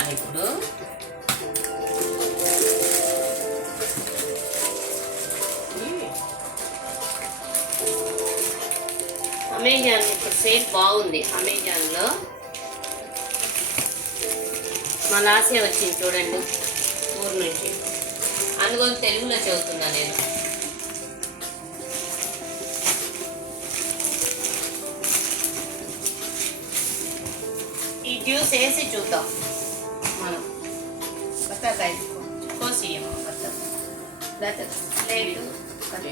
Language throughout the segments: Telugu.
చూపిస్తాను ఇప్పుడు. అమెజాన్ ఇప్పుడు సేల్ బాగుంది. అమెజాన్లో మా లాసే వచ్చింది చూడండి ఊరు నుంచి. అందుకని తెలుగులో చదువుతున్నా నేను. ఈ జ్యూస్ వేసి చూద్దాం మనం. బత్తాకాయ కోసియమ్మ బత్తాకాయ ప్లేటు అదే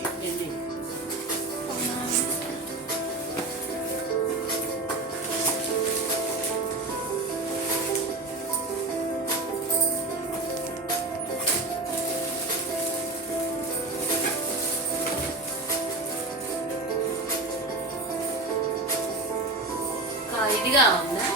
ఇదిగా ఉందా.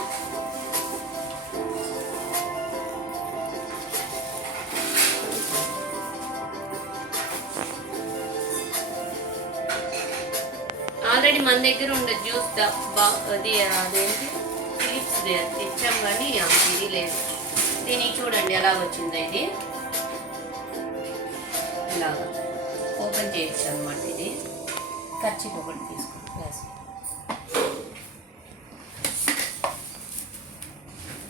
ఆల్రెడీ మన దగ్గర ఉండే జ్యూస్ అది అదేంటి ఫిలిప్స్ తెచ్చాం కానీ ఇది లేదు. దీనికి చూడండి ఎలా వచ్చిందో. ఇది ఇలాగా ఓపెన్ చేయొచ్చు అనమాట. ఇది ఖర్చుకి ఒకటి తీసుకుంటాం.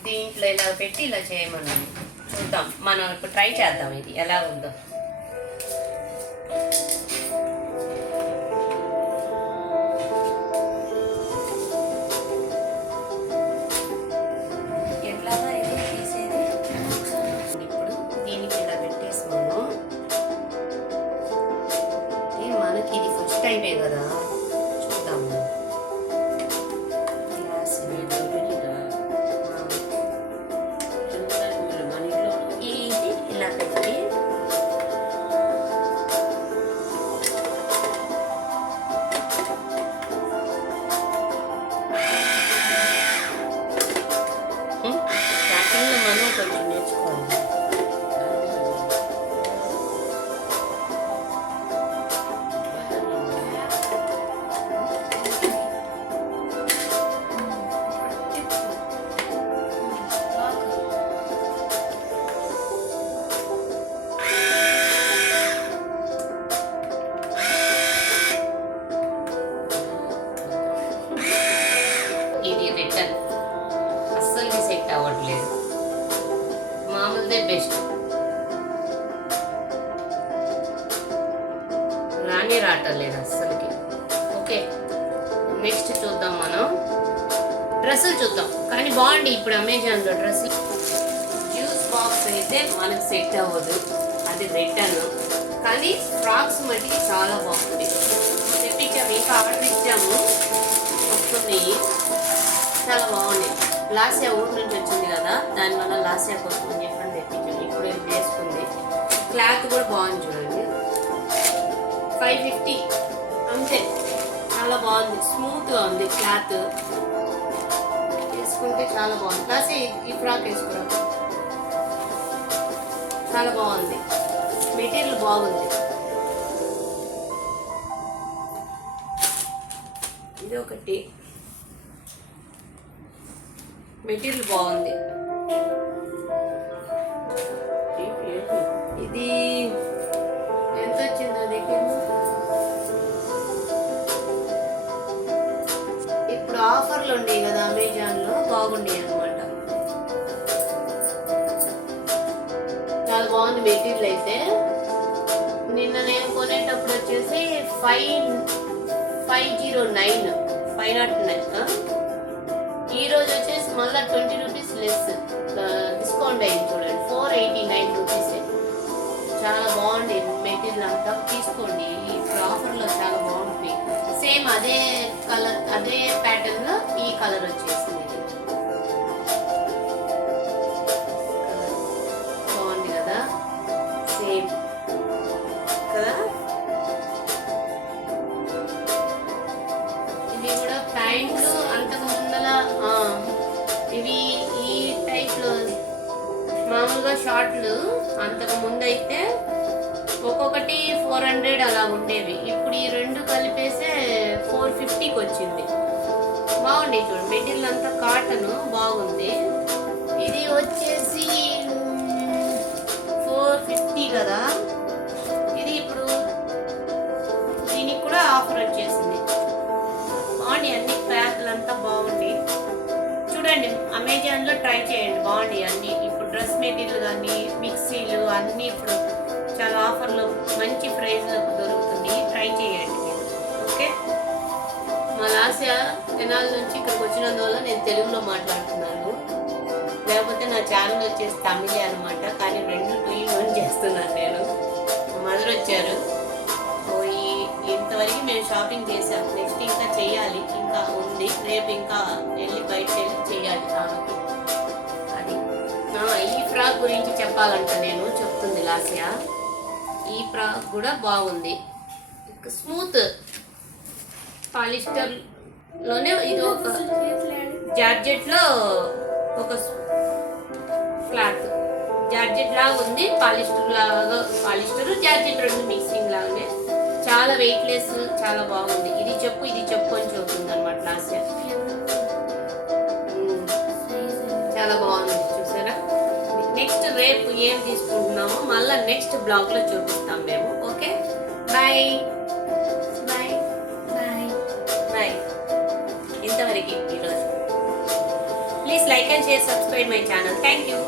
దీంట్లో ఇలా పెట్టి ఇలా చేయమన్నాను. చూద్దాం, మనం ఇప్పుడు ట్రై చేద్దాం ఇది ఎలా ఉందో. ఎట్లాగా ఇది తీసేది. ఇప్పుడు దీనికి ఇలా పెట్టేసి మనకి ఇది ఫస్ట్ టైమే కదా, చూద్దాం. కొంచెం నేర్చుకోవాలి. ఇది రిటర్న్ అస్సలు సెట్ అవ్వట్లేదు. మామూలుదే బెస్ట్. రావట్లేదు అస్సలకి. ఓకే, నెక్స్ట్ చూద్దాం. మనం డ్రెస్సులు చూద్దాం. కానీ బాగుంది ఇప్పుడు అమెజాన్లో డ్రెస్సులు. జ్యూస్ బాక్స్ అయితే మనకు సెట్ అవ్వదు, అది రిటర్న్. కానీ ఫ్రాక్స్ మట్టికి చాలా బాగుంది. తెప్పించాము, ఇంకా ఆర్డర్ ఇచ్చాము, వస్తున్నాయి. చాలా బాగున్నాయి. లాసియా ఊరు నుంచి వచ్చింది కదా, దానివల్ల లాసియా కోసం అని చెప్పని తెప్పించాము. ఇప్పుడు వేసుకుంది. క్లాత్ కూడా బాగుంది చూడండి. 550 అంతే. చాలా బాగుంది, స్మూత్గా ఉంది క్లాత్. వేసుకుంటే చాలా బాగుంది. లాసి ఈ ఫ్రాక్ వేసుకున్నాం, చాలా బాగుంది. మెటీరియల్ బాగుంది. ఇది ఒకటి మెటీరియల్ బాగుంది. ఇది ఎంత వచ్చింది దగ్గర? ఇప్పుడు ఆఫర్లు ఉండేవి కదా అమెజాన్లో, బాగుండేవి అనమాట. చాలా బాగుంది మెటీరియల్ అయితే. నిన్న నేను కొనేటప్పుడు వచ్చేసి 509 ఈరోజు వచ్చేసి మళ్ళీ 20 రూపీస్ లెస్ డిస్కౌంట్ అయింది చూడండి. 489 రూపీస్. చాలా బాగుంది మెటీరియల్ అంతా. తీసుకోండి, ఇప్పుడు ఆఫర్లో చాలా బాగుంటుంది. సేమ్ అదే కలర్, అదే ప్యాటర్న్లో ఈ కలర్ వచ్చేసింది. బాగుంది కదా, సేమ్ కదా. ఇది కూడా ప్యాంట్లు అంతకు ముందల ఇవి ఈ టైప్లో మామూలుగా షార్ట్లు అంతకు ముందు అయితే ఒక్కొక్కటి 400 అలా ఉండేవి. ఇప్పుడు ఈ రెండు కలిపేసే 450కి వచ్చింది. బాగుంది చూడండి, మెటీరియల్ అంతా కాటన్ బాగుంది. ఇది వచ్చేసి 50 కదా, ఇది ఇప్పుడు దీనికి కూడా ఆఫర్ వచ్చేసింది. బాగుంది, అన్ని ప్యాక్లు అంతా బాగుంది. చూడండి అమెజాన్లో ట్రై చేయండి, బాగుంది అన్ని. ఇప్పుడు డ్రెస్ మెటీరియల్ కానీ మిక్సీలు అన్నీ ఇప్పుడు చాలా ఆఫర్లో మంచి ప్రైస్లకు దొరుకుతుంది. ట్రై చేయండి మీరు. ఓకే, మా లాస్య తెనాల నుంచి ఇక్కడికి వచ్చినందువల్ల నేను తెలుగులో మాట్లాడుతున్నాను, లేకపోతే నా ఛానల్ వచ్చేసి తమిళే అనమాట. కానీ 2 2 in 1 చేస్తున్నాను నేను. మా మదర్ వచ్చారు. ఇంతవరకు మేము షాపింగ్ చేసాం. నెక్స్ట్ ఇంకా చేయాలి, ఇంకా ఉంది. రేపు ఇంకా వెళ్ళి బయటకు వెళ్ళి చేయాలి ఆమెకి. అది ఈ ఫ్రాక్ గురించి చెప్పాలంట, నేను చెప్తుంది లాస్య. ఈ ఫ్రాక్ కూడా బాగుంది, స్మూత్ పాలిస్టర్లోనే. ఇది ఒక జార్జెట్లో ఒక క్లాత్ జార్జెట్ లాగా ఉంది, పాలిస్టర్ జార్జెట్ 2 మిక్సింగ్ లాగానే. చాలా వెయిట్లెస్, చాలా బాగుంది. ఇది చెప్పు అని చెబుతుంది అనమాట లాస్య. చాలా బాగుంది, చూసారా. నెక్స్ట్ రేపు ఏం తీసుకుంటున్నామో మళ్ళీ నెక్స్ట్ బ్లాగ్లో చూపిస్తాం మేము. Okay, bye bye bye bye. ఇంతవరకు ఈరోజు. Please like and share, subscribe my channel. Thank you.